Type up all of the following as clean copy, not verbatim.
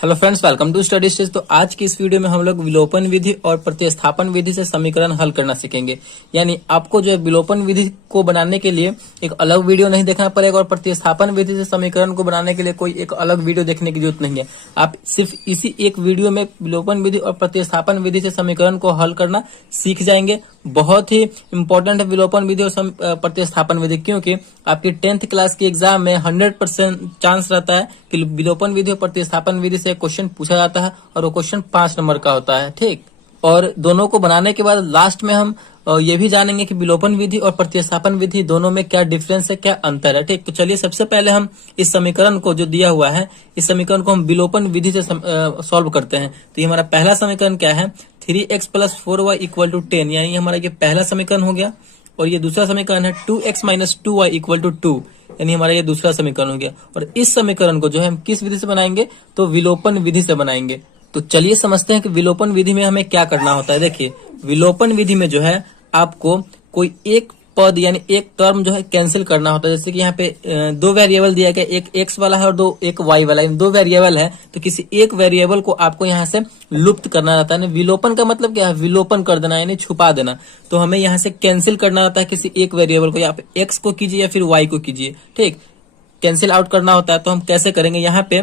Hello friends, welcome to Study Stage. तो आज की इस वीडियो में हम लोग विलोपन विधि और प्रतिस्थापन विधि से समीकरण हल करना सीखेंगे। यानी आपको जो है विलोपन विधि को बनाने के लिए एक अलग वीडियो नहीं देखना पड़ेगा और प्रतिस्थापन विधि से समीकरण को बनाने के लिए कोई एक अलग वीडियो देखने की जरूरत नहीं है। आप सिर्फ इसी एक वीडियो में विलोपन विधि और प्रतिस्थापन विधि से समीकरण को हल करना सीख जाएंगे। बहुत ही इंपॉर्टेंट है विलोपन विधि और प्रतिस्थापन विधि, क्योंकि आपकी 10th क्लास की एग्जाम में 100% चांस रहता है कि विलोपन विधि और प्रतिस्थापन विधि से क्वेश्चन पूछा जाता है और वो क्वेश्चन 5 नंबर का होता है। ठीक, और दोनों को बनाने के बाद लास्ट में हम ये भी जानेंगे कि विलोपन विधि और प्रतिस्थापन विधि दोनों में क्या डिफरेंस है, क्या अंतर है। ठीक, तो चलिए सबसे पहले हम इस समीकरण को जो दिया हुआ है, इस समीकरण को हम विलोपन विधि से सॉल्व करते हैं। तो ये हमारा पहला समीकरण क्या है, 3x + 4y = 10, यानी हमारा ये पहला समीकरण हो गया। और ये दूसरा समीकरण है 2x - 2y = 2, यानी हमारा ये दूसरा समीकरण हो गया। और इस समीकरण को जो है हम किस विधि से बनाएंगे, तो विलोपन विधि से बनाएंगे। तो चलिए समझते हैं कि विलोपन विधि में हमें क्या करना होता है। देखिए, विलोपन विधि में जो है आपको कोई एक पद यानी एक टर्म जो है कैंसिल करना होता है। जैसे कि यहाँ पे दो वेरिएबल दिया गया, एक x वाला है और एक y वाला है, दो वेरिएबल है। तो किसी एक वेरिएबल को आपको यहाँ से लुप्त करना रहता है। विलोपन का मतलब क्या है, विलोपन कर देना यानी छुपा देना। तो हमें यहाँ से कैंसिल करना रहता है किसी एक वेरिएबल को, या आप x को कीजिए या फिर y को कीजिए। ठीक, कैंसिल आउट करना होता है। तो हम कैसे करेंगे, यहाँ पे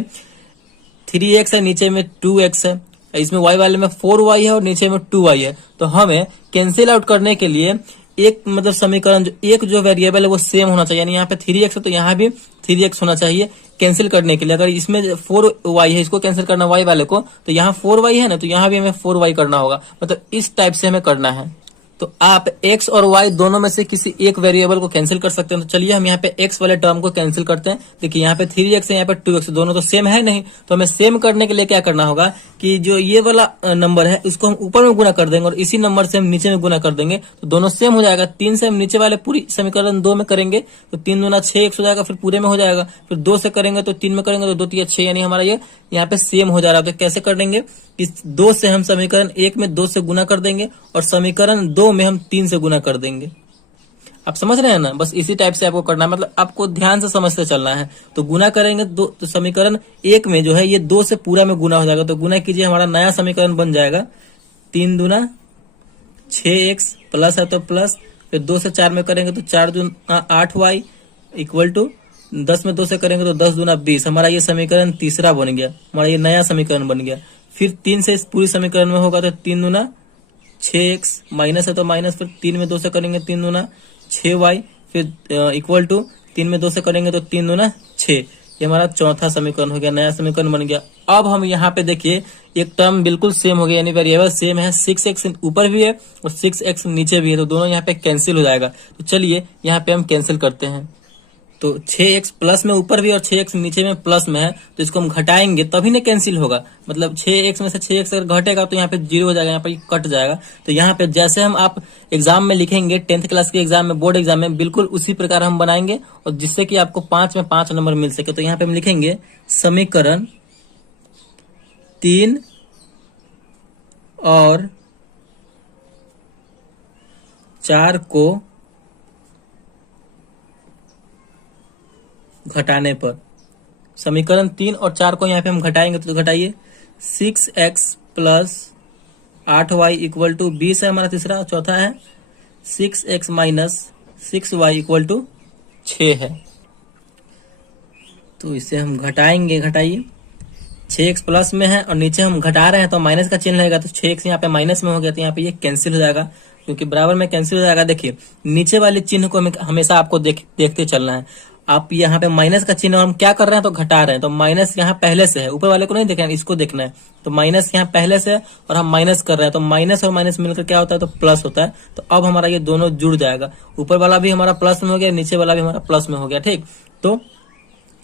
3x है, नीचे में 2x है, इसमें y वाले में 4y है और नीचे में 2y है। तो हमें कैंसिल आउट करने के लिए एक मतलब समीकरण जो वेरिएबल है वो सेम होना चाहिए। यानी यहाँ पे 3x है तो यहाँ भी 3x होना चाहिए कैंसिल करने के लिए। अगर इसमें 4y है, इसको कैंसिल करना y वाले को, तो यहाँ 4y है ना, तो यहाँ भी हमें 4y करना होगा। मतलब इस टाइप से हमें करना है। तो आप x और y दोनों में से किसी एक वेरिएबल को कैंसिल कर सकते हैं। तो चलिए हम यहाँ पे x वाले टर्म को कैंसिल करते हैं। देखिए यहाँ पे 3x है, यहाँ पे 2x, दोनों तो सेम है नहीं। तो हमें सेम करने के लिए क्या करना होगा कि जो ये वाला नंबर है इसको हम ऊपर में गुना कर देंगे और इसी नंबर से हम नीचे में गुना कर देंगे, तो दोनों सेम हो जाएगा। 3 से हम नीचे वाले पूरी समीकरण 2 में करेंगे तो 3 दूना 6x हो जाएगा, फिर पूरे में हो जाएगा। फिर 2 से करेंगे तो 3 में करेंगे तो 2 3 6, यानी हमारा ये यहाँ पे सेम हो जा रहा है। तो कैसे कर देंगे, इस 2 से हम समीकरण 1 में 2 से गुना कर देंगे और समीकरण 2 में हम 3 से गुना कर देंगे। आप समझ रहे हैं ना, बस इसी टाइप से आपको करना है। मतलब आपको ध्यान से समझते चलना है। तो गुना करेंगे तो समीकरण 1 में जो है ये 2 से पूरा में गुना हो जाएगा। तो गुना कीजिए, हमारा नया समीकरण बन जाएगा 3 दूना 6x प्लस है तो प्लस, फिर 2 से 4 में करेंगे तो 4 दूना 8y = 10 में 2 से करेंगे तो 10 दूना 20। हमारा ये समीकरण तीसरा बन गया, हमारा ये नया समीकरण बन गया। फिर 3 से इस पूरी समीकरण में होगा तो 3 दूना 6x, माइनस है तो माइनस, फिर 3 में 2 से करेंगे 3 दूना 6y, फिर = 3 में 2 से करेंगे तो 3 दूना 6। ये हमारा चौथा समीकरण हो गया, नया समीकरण बन गया। अब हम यहाँ पे देखिए एक टर्म बिल्कुल सेम हो गया, यानी वेरिएबल सेम है। 6x ऊपर भी है और 6x नीचे भी है, तो दोनों यहाँ पे कैंसिल हो जाएगा। तो चलिए यहाँ पे हम कैंसिल करते हैं। तो 6x प्लस में ऊपर भी और 6x नीचे में प्लस में है, तो इसको हम घटाएंगे तभी ना कैंसिल होगा। मतलब 6x में से 6x अगर घटेगा तो यहाँ पे 0 हो जाएगा, यहाँ पे कट जाएगा। तो यहाँ पे जैसे हम आप एग्जाम में लिखेंगे 10th क्लास के एग्जाम में, बोर्ड एग्जाम में, बिल्कुल उसी प्रकार हम बनाएंगे और जिससे कि आपको 5 में 5 नंबर मिल सके। तो यहाँ पे हम लिखेंगे समीकरण 3 और 4 को घटाने पर, समीकरण 3 और 4 को यहाँ पे हम घटाएंगे तो घटाइए 6x + 8y = 20 है हमारा तीसरा। चौथा है 6x - 6y = 6 है। तो इसे हम घटाएंगे, घटाइए। 6x प्लस में है और नीचे हम घटा रहे हैं तो माइनस का चिन्ह लगेगा, तो 6x यहाँ पे माइनस में हो गया, तो यहाँ पे ये कैंसिल हो जाएगा क्योंकि बराबर में कैंसिल हो जाएगा। देखिए नीचे वाले चिन्ह को हमेशा आपको देखते चलना है। आप यहाँ पे माइनस का चिन्ह हम क्या कर रहे हैं, तो घटा रहे हैं। तो माइनस यहाँ पहले से है, ऊपर वाले को नहीं देखना है, इसको देखना है। तो माइनस यहाँ पहले से है और हम माइनस कर रहे हैं, तो माइनस और माइनस मिलकर क्या होता है, तो प्लस होता है। तो अब हमारा ये दोनों जुड़ जाएगा, ऊपर वाला भी हमारा प्लस में हो गया, नीचे वाला भी हमारा प्लस में हो गया। ठीक, तो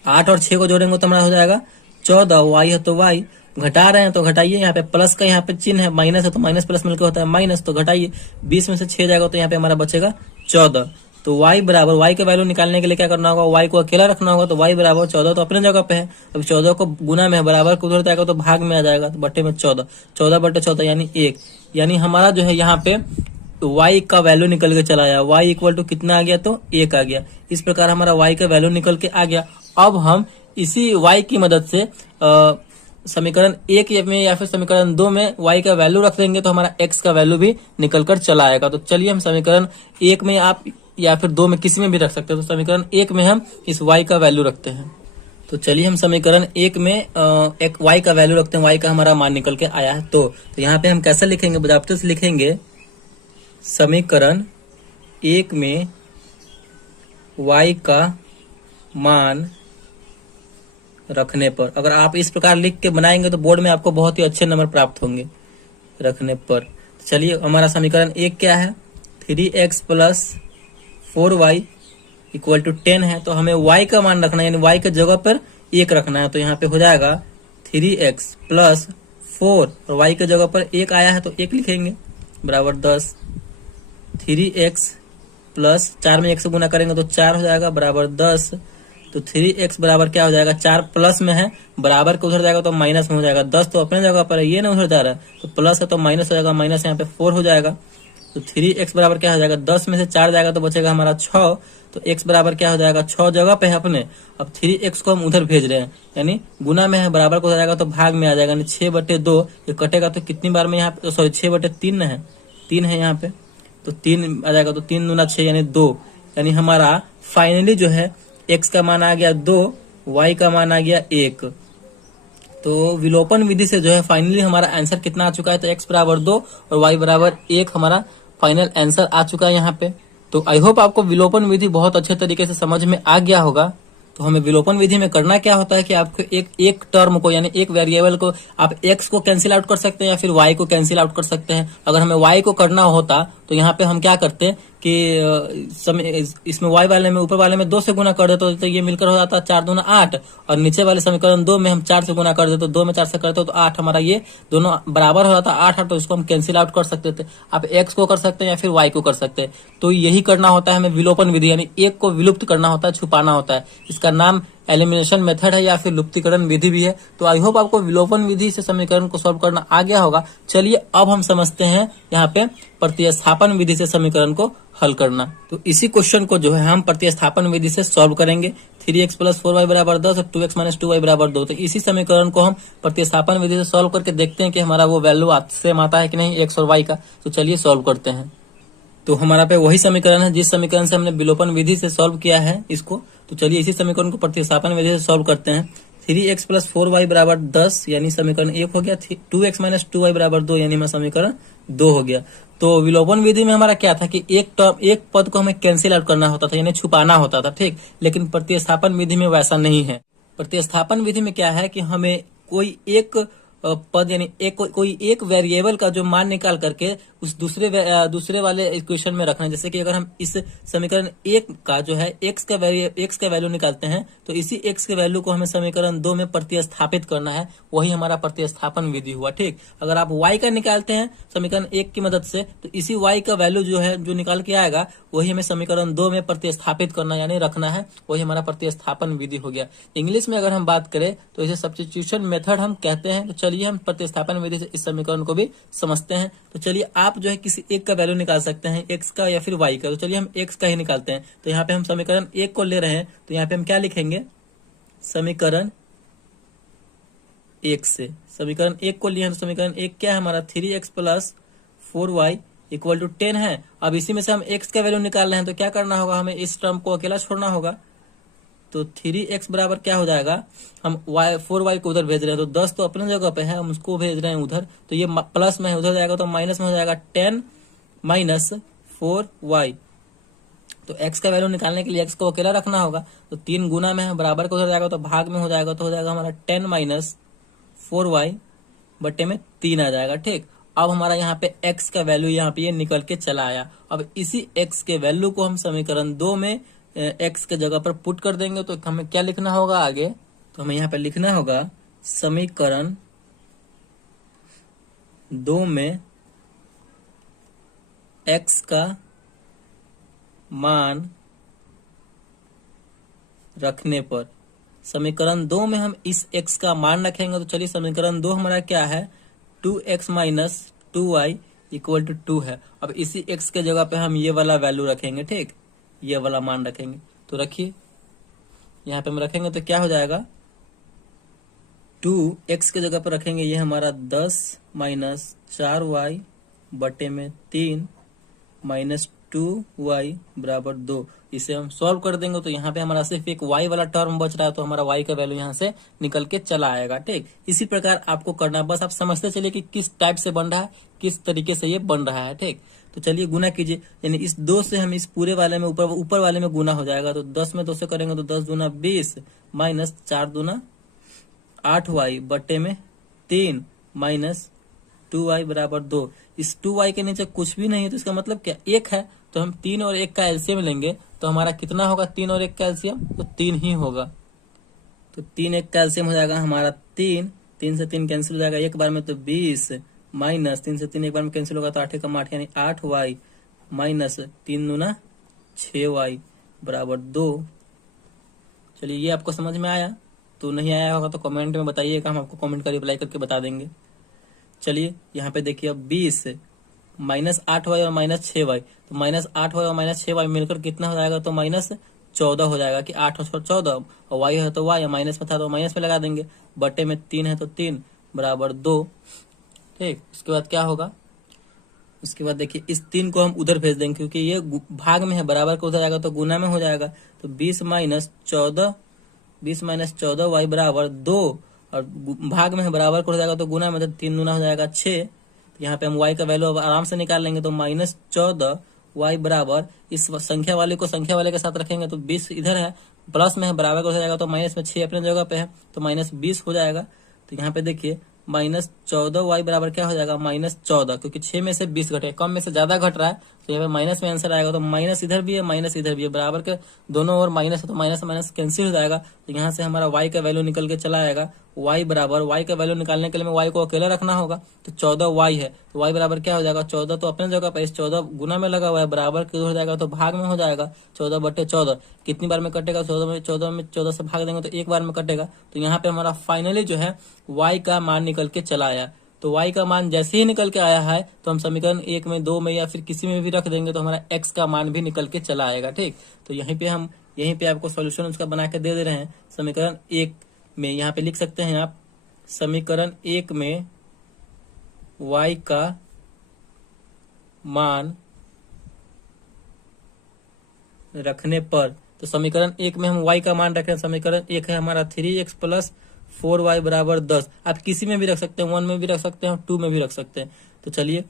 8 और 6 को जोड़ेंगे तो हमारा हो जाएगा 14। y है तो y, घटा रहे हैं तो घटाइए। यहाँ पे प्लस का यहाँ पे चिन्ह है, माइनस है तो माइनस प्लस मिलकर होता है माइनस, तो घटाइए। 20 में से 6 जाएगा तो यहाँ पे हमारा बचेगा 14। तो y बराबर, y के वैल्यू निकालने के लिए क्या करना होगा, y को अकेला रखना होगा। तो y बराबर 14 तो अपने जगह पे है। अब 14 को गुना में है, बराबर को उधर जाएगा तो भाग में आ जाएगा, तो बट्टे में 14, 14/14 यानी 1। यानी हमारा जो है यहाँ पे y का वैल्यू निकल के चला आया, y = कितना आ गया, तो 1 आ गया। इस प्रकार हमारा y का वैल्यू निकल के आ गया। अब हम इसी y की मदद से समीकरण 1 में या फिर समीकरण 2 में y का वैल्यू रख देंगे तो हमारा x का वैल्यू भी निकल कर चला आएगा। तो चलिए हम समीकरण 1 में आप या फिर 2 में किसी में भी रख सकते हैं। तो समीकरण 1 में हम इस y का वैल्यू रखते हैं। तो चलिए हम समीकरण 1 में एक y का वैल्यू रखते हैं। y का हमारा मान निकल के आया है। तो यहाँ पे हम कैसे लिखेंगे, बजाबते से लिखेंगे समीकरण 1 में y का मान रखने पर। अगर आप इस प्रकार लिख के बनाएंगे तो बोर्ड में आपको बहुत ही अच्छे नंबर प्राप्त होंगे रखने पर। चलिए हमारा समीकरण 1 क्या है, 3x plus 4y equal to 10 है। तो हमें y का मान रखना है, यानी y के जगह पर 1 रखना है। तो यहाँ पे हो जाएगा 3x प्लस 4 और y के जगह पर 1 आया है तो 1 लिखेंगे बराबर 10। 3x प्लस 4 में 1 से गुना करेंगे तो 4 हो जाएगा बराबर 10। तो 3x बराबर क्या हो जाएगा, 4 प्लस में है, बराबर के उधर जाएगा तो माइनस में हो जाएगा। 10 तो अपने जगह पर है, ये ना उधर जा रहा है, तो प्लस है तो माइनस हो जाएगा, माइनस यहाँ पे 4 हो जाएगा। तो 3x बराबर क्या हो जाएगा, 10 में से 4 जाएगा तो बचेगा हमारा 6। तो x बराबर क्या हो जाएगा, 6 जगह पे है अपने। अब 3x को हम उधर भेज रहे हैं, यानी गुना में है, बराबर को हो जाएगा तो भाग में आ जाएगा, यानी 6/2। ये कटेगा तो कितनी बार में यहाँ पे, सॉरी 6/3 है, 3 है यहाँ पे, तो 3 आ जाएगा। तो 3 दूना 6 यानी 2, यानी हमारा फाइनली जो है x का मान आ गया 2, y का मान आ गया 1। तो विलोपन विधि से जो है फाइनली हमारा आंसर कितना आ चुका है, तो x बराबर 2 और y बराबर 1 हमारा फाइनल आंसर आ चुका है यहाँ पे। तो आई होप आपको विलोपन विधि बहुत अच्छे तरीके से समझ में आ गया होगा। तो हमें विलोपन विधि में करना क्या होता है कि आपको एक टर्म को, यानी एक वेरिएबल को आप x को कैंसिल आउट कर सकते हैं या फिर y को कैंसिल आउट कर सकते हैं। अगर हमें y को करना होता तो यहाँ पे हम क्या करते कि इसमें y वाले में, ऊपर वाले में 2 से गुना कर देते तो ये मिलकर हो जाता 4 दूना 8, और नीचे वाले समीकरण 2 में हम 4 से गुना कर देते, तो 2 में 4 से करते तो 8, हमारा ये दोनों बराबर हो जाता 8, तो इसको हम कैंसिल आउट कर सकते थे। आप x को कर सकते हैं या फिर y को कर सकते हैं। तो यही करना होता है हमें विलोपन विधि, यानी एक को विलुप्त करना होता है, छुपाना होता है। इसका नाम एलिमिनेशन मेथड है या फिर लुप्तीकरण विधि भी है। तो आई होप आपको विलोपन विधि से समीकरण को सॉल्व करना आ गया होगा। चलिए अब हम समझते हैं यहाँ पे प्रतिस्थापन विधि से समीकरण को हल करना। तो इसी क्वेश्चन को जो है हम प्रतिस्थापन विधि से सॉल्व करेंगे। 3x प्लस 4y बराबर 10 और 2x माइनस 2y बराबर 2। तो इसी समीकरण को हम प्रतिस्थापन विधि से सॉल्व करके देखते हैं कि हमारा वो वैल्यू सेम आता है कि नहीं x और y का। तो चलिए सॉल्व करते हैं। तो हमारा पे वही समीकरण है जिस समीकरण से हमने विलोपन विधि से सॉल्व किया है इसको। तो चलिए इसी समीकरण को प्रतिस्थापन विधि से सॉल्व करते हैं। 3x प्लस 4y बराबर 10 यानी समीकरण 1 हो गया। 2x माइनस 2y बराबर 2 यानी हमारा समीकरण 2 हो गया। तो विलोपन विधि में हमारा क्या था कि एक पद को हमें कैंसिल आउट करना होता था, यानी छुपाना होता था, ठीक। लेकिन प्रतिस्थापन विधि में वैसा नहीं है। प्रतिस्थापन विधि में क्या है कि हमें कोई एक पद, यानी कोई एक वेरिएबल का जो मान निकाल करके उस दूसरे वाले इक्वेशन में रखना है। जैसे कि अगर हम इस समीकरण 1 का जो है x का वैल्यू निकालते हैं तो इसी x के वैल्यू को हमें समीकरण 2 में प्रतिस्थापित करना है, वही हमारा प्रतिस्थापन विधि हुआ, ठीक। अगर आप y का निकालते हैं समीकरण 1 की मदद से तो इसी y का वैल्यू जो है जो निकाल के आएगा वही हमें समीकरण 2 में प्रतिस्थापित करना यानी रखना है, वही हमारा प्रतिस्थापन विधि हो गया। इंग्लिश में अगर हम बात करें तो इसे सब्स्टिट्यूशन मेथड हम कहते हैं। तो चलिए हम प्रतिस्थापन विधि से इस समीकरण को भी समझते हैं। तो चलिए आप जो है किसी एक का वैल्यू निकाल सकते हैं, x का या फिर y का। तो चलिए हम x का ही निकालते हैं। तो यहाँ पे हम समीकरण 1 को ले रहे हैं, तो यहाँ पे हम क्या लिखेंगे, समीकरण 1 से समीकरण 1 को लिए हैं। तो समीकरण 1 क्या है हमारा, 3x plus 4y equal to 10 है। अब इसी में से हम x का वैल्यू निकाल रहे हैं तो क्या करना होगा, हमें इस टर्म को अकेला छोड़ना होगा। तो 3x बराबर क्या हो जाएगा, हम 4y को उधर भेज रहे हैं तो 10 तो अपने जगह पे है, हम उसको भेज रहे हैं उधर, तो ये प्लस में है, उधर जाएगा तो माइनस में हो जाएगा 10 माइनस 4y। तो x का वैल्यू निकालने के लिए x को अकेला रखना होगा, तो 3 गुना में है, बराबर को उधर जाएगा तो भाग में हो जाएगा, तो हो जाएगा हमारा 10 माइनस 4y बटे में 3 आ जाएगा, ठीक। अब हमारा यहाँ पे x का वैल्यू यहाँ पे ये निकल के चला आया। अब इसी x के वैल्यू को हम समीकरण 2 में x के जगह पर पुट कर देंगे। तो हमें क्या लिखना होगा आगे, तो हमें यहाँ पे लिखना होगा समीकरण 2 में x का मान रखने पर। समीकरण 2 में हम इस x का मान रखेंगे। तो चलिए समीकरण 2 हमारा क्या है, 2x minus 2y equal to 2 है। अब इसी x के जगह पे हम ये वाला वैल्यू रखेंगे, ठीक, ये वाला मान रखेंगे। तो रखिए यहाँ पे हम रखेंगे तो क्या हो जाएगा, 2x के जगह पर रखेंगे ये हमारा 10 माइनस 4y बटे में 3 माइनस 2y बराबर 2। इसे हम सॉल्व कर देंगे तो यहाँ पे हमारा सिर्फ एक y वाला टर्म बच रहा है, तो हमारा y का वैल्यू यहाँ से निकल के चला आएगा। ठीक, इसी प्रकार आपको करना है, बस आप समझते चलिए कि किस टाइप से बन रहा है, किस तरीके से ये बन रहा है। ठीक, तो चलिए गुना कीजिए, यानी इस 2 से हम इस पूरे वाले में ऊपर वाले में गुना हो जाएगा, तो 10 में 2 से करेंगे तो 10 दूना 20 माइनस 4 दूना 8y बटे में 3 माइनस 2y बराबर 2। इस 2y के नीचे कुछ भी नहीं है, तो इसका मतलब क्या 1 है, तो हम 3 और 1 का एलसीएम लेंगे तो हमारा कितना होगा, 3 और 1 का एलसीएम तो 3 ही होगा। तो 3 1 का एलसीएम हो जाएगा हमारा 3, 3 से 3 कैंसिल हो जाएगा एक बार में, तो 20 माइनस 3 से 3 एक बार में कैंसिल होगा तो 8 कम 8 यानी 8y माइनस 3 दूना 6y बराबर 2। चलिए ये आपको समझ में आया, तो नहीं आया होगा तो कमेंट में बताइएगा, हम आपको कमेंट का रिप्लाई करके बता देंगे। चलिए यहाँ पे देखिए अब 20 माइनस 8y और माइनस 6y, तो माइनस 8y और माइनस 6y मिलकर कितना हो जाएगा, तो माइनस 14 हो जाएगा कि 8 और 14, और y है तो y, माइनस में था तो माइनस में लगा देंगे, बटे में 3 है तो 3 बराबर 2। ठीक, उसके बाद क्या होगा, उसके बाद देखिए इस 3 को हम उधर भेज देंगे क्योंकि ये भाग में है, बराबर को उधर जाएगा तो गुना में हो जाएगा, तो 20 माइनस 14 y बराबर 2, और भाग में है बराबर को हो जाएगा तो गुना में, तो 3 गुना हो जाएगा 6। तो यहाँ पे हम y का वैल्यू अब आराम से निकाल लेंगे, तो माइनस 14 y बराबर इस संख्या वाले को संख्या वाले के साथ रखेंगे तो 20 इधर है, प्लस में है बराबर को हो जाएगा, तो माइनस में 6 अपने जगह पे है तो माइनस 20 हो जाएगा। तो यहाँ पे देखिए माइनस 14y बराबर क्या हो जाएगा, माइनस 14, क्योंकि 6 में से 20 घटे, कम में से ज्यादा घट रहा है तो यहाँ पे माइनस में आंसर आएगा। तो माइनस इधर भी है माइनस इधर भी है, बराबर के दोनों ओर माइनस है तो माइनस माइनस कैंसिल हो जाएगा। तो यहाँ से हमारा y का वैल्यू निकल के चला आएगा, y बराबर, y का वैल्यू निकालने के लिए मैं y को अकेला रखना होगा, तो 14y है तो y बराबर क्या हो जाएगा, 14 तो अपने जगह पर, इस 14 गुना में लगा हुआ है, बराबर के हो जाएगा तो भाग में हो जाएगा, 14 बटे 14 कितनी बार में कटेगा, 14 से भाग देंगे तो एक बार में कटेगा। तो यहाँ पे हमारा फाइनली जो है y का मान निकल के चला आया। तो y का मान जैसे ही निकल के आया है तो हम समीकरण 1 में 2 में या फिर किसी में भी रख देंगे तो हमारा x का मान भी निकल के चला आएगा। ठीक, तो यहीं पे आपको सॉल्यूशन उसका बना के दे रहे हैं। समीकरण 1 में यहाँ पे लिख सकते हैं आप, समीकरण 1 में y का मान रखने पर, तो समीकरण 1 में हम y का मान रखें, समीकरण 1 है हमारा 3x प्लस 4y बराबर 10। आप किसी में भी रख सकते हैं, 1 में भी रख सकते हैं, 2 में भी रख सकते हैं। तो चलिए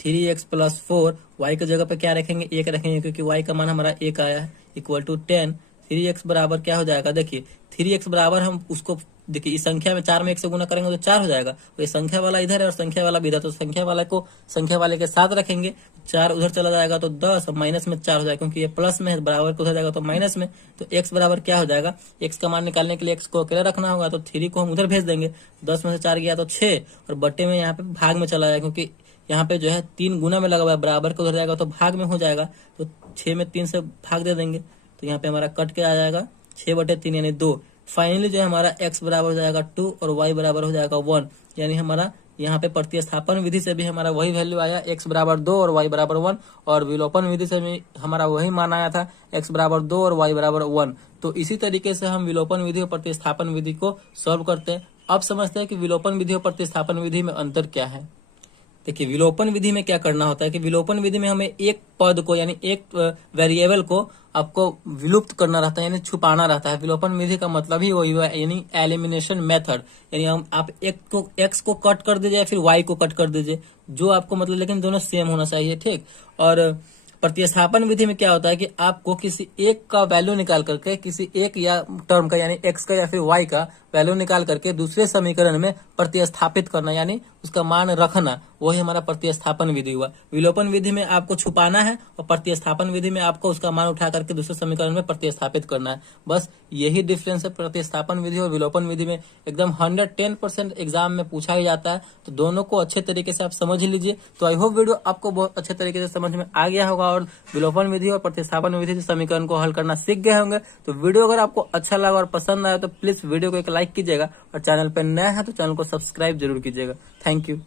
3x प्लस 4, y की जगह पे क्या रखेंगे, 1 रखेंगे क्योंकि y का मान हमारा 1 आया है, इक्वल टू 10। 3x बराबर क्या हो जाएगा, देखिए 3x बराबर हम उसको देखिए इस संख्या में 4 में 1 से गुना करेंगे तो 4 हो जाएगा, तो ये संख्या वाला इधर है और संख्या वाला भी इधर, तो संख्या वाला को संख्या वाले के साथ रखेंगे, 4 उधर चला जाएगा तो 10, और माइनस में 4 हो जाएगा क्योंकि ये प्लस में है, बराबर को उधर जाएगा तो माइनस में। तो x बराबर क्या हो जाएगा, x का मान निकालने के लिए x को अकेला रखना होगा, तो 3 को हम उधर भेज देंगे, 10 में से 4 गया तो 6, और बट्टे में यहाँ पे भाग में चला जाएगा क्योंकि यहाँ पे जो है 3 गुना में लगा हुआ है, बराबर को उधर जाएगा तो भाग में हो जाएगा, तो 6 में 3 से भाग दे देंगे, तो यहाँ पे हमारा कट के आ जाएगा 6 बटे 3 यानी 2। फाइनली जो है हमारा x बराबर हो जाएगा 2 और y बराबर हो जाएगा 1, यानी हमारा यहाँ पे प्रतिस्थापन विधि से भी हमारा वही वैल्यू आया, x बराबर 2 और y बराबर 1, और विलोपन विधि से भी हमारा वही मान आया था, x बराबर 2 और y बराबर 1। तो इसी तरीके से हम विलोपन विधि और प्रतिस्थापन विधि को सॉल्व करते हैं। अब समझते हैं कि विलोपन विधि और प्रतिस्थापन विधि में अंतर क्या है। देखिए विलोपन विधि में क्या करना होता है कि विलोपन विधि में हमें एक पद को यानी एक वेरिएबल को आपको विलुप्त करना रहता है, यानी छुपाना रहता है। विलोपन विधि का मतलब ही वही है, यानी एलिमिनेशन मेथड, यानी हम आप एक्स को कट कर दीजिए या फिर वाई को कट कर दीजिए, जो आपको मतलब, लेकिन दोनों सेम होना चाहिए। ठीक, और प्रतिस्थापन विधि में क्या होता है कि आपको किसी एक का वैल्यू निकाल करके, किसी एक या टर्म का यानी एक्स का या फिर वाई का वैल्यू निकाल करके दूसरे समीकरण में प्रतिस्थापित करना, यानी उसका मान रखना, वही हमारा प्रतिस्थापन विधि हुआ। विलोपन विधि में आपको छुपाना है और प्रतिस्थापन विधि में आपको उसका मान उठा करके दूसरे समीकरण में प्रतिस्थापित करना है। बस यही डिफरेंस है प्रतिस्थापन विधि और विलोपन विधि में। एकदम 110% एग्जाम में पूछा ही जाता है, तो दोनों को अच्छे तरीके से आप समझ लीजिए। तो आई होप वीडियो आपको बहुत अच्छे तरीके से समझ में आ गया होगा और विलोपन विधि और प्रतिस्थापन विधि से समीकरण को हल करना सीख गए होंगे। तो वीडियो अगर आपको अच्छा लगा और पसंद आया तो प्लीज वीडियो को एक लाइक कीजिएगा, और चैनल पर नया है तो चैनल को सब्सक्राइब जरूर कीजिएगा। Thank you.